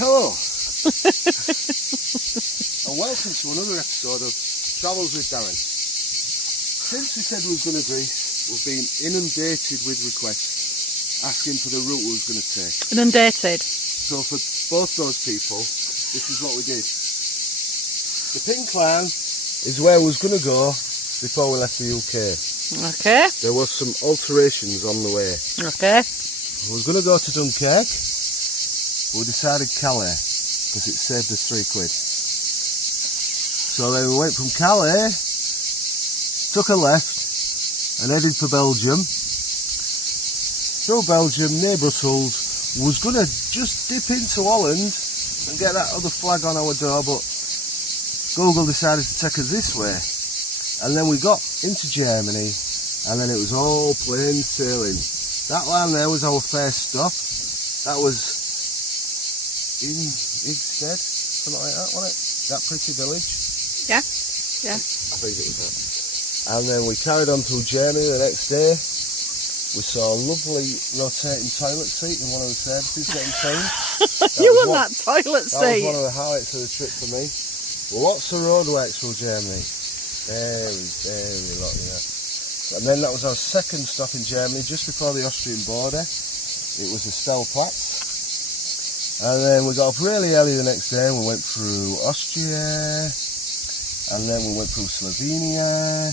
Hello and welcome to another episode of Travels with Darren. Since we said we was going to agree, we've been inundated with requests asking for the route we was going to take. Inundated? So for both those people, this is what we did. The Pink Line is where we was going to go before we left the UK. Okay. There was some alterations on the way. Okay. We was going to go to Dunkirk, but we decided Calais because it saved us £3. So then we went from Calais, took a left and headed for Belgium. Through Belgium, near Brussels, was going to just dip into Holland and get that other flag on our door, but Google decided to take us this way. And then we got into Germany and then it was all plain sailing. That land there was our first stop. That was in Igstead, something like that, wasn't it? That pretty village. Yeah, yeah. I think it was that. And then we carried on through Germany the next day. We saw a lovely rotating toilet seat in one of the services getting cleaned. You want that toilet seat? That was one of the highlights of the trip for me. Lots of roadworks through Germany. Very lucky, yeah. And then that was our second stop in Germany, just before the Austrian border. It was the Stellplatz. And then we got off really early the next day and we went through Austria. And then we went through Slovenia.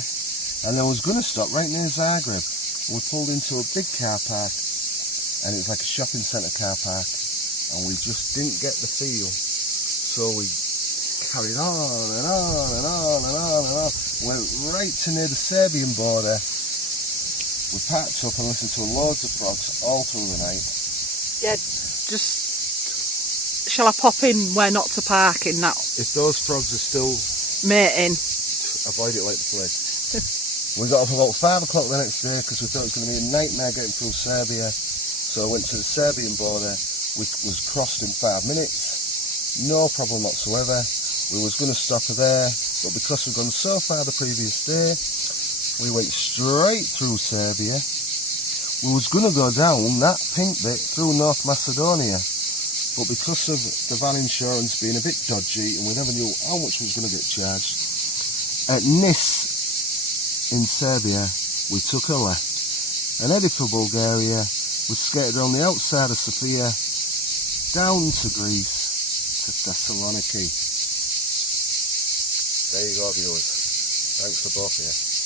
And then we was going to stop right near Zagreb. We pulled into a big car park. And it was like a shopping centre car park. And we just didn't get the feel. So we carried on and on and on and on and on. Went right to near the Serbian border. We packed up and listened to loads of frogs all through the night. Yeah, just... Shall I pop in where not to park in that? If those frogs are still mating, avoid it like the plague. We got up about 5 o'clock the next day because we thought it was going to be a nightmare getting through Serbia. So I went to the Serbian border, which was crossed in 5 minutes. No problem whatsoever. We was going to stop there, but because we'd gone so far the previous day, we went straight through Serbia. We was going to go down that pink bit through North Macedonia, but because of the van insurance being a bit dodgy and we never knew how much we was going to get charged, at Nis in Serbia we took a left and headed for Bulgaria. We skated on the outside of Sofia down to Greece to Thessaloniki. There you go, viewers. Thanks to both of you.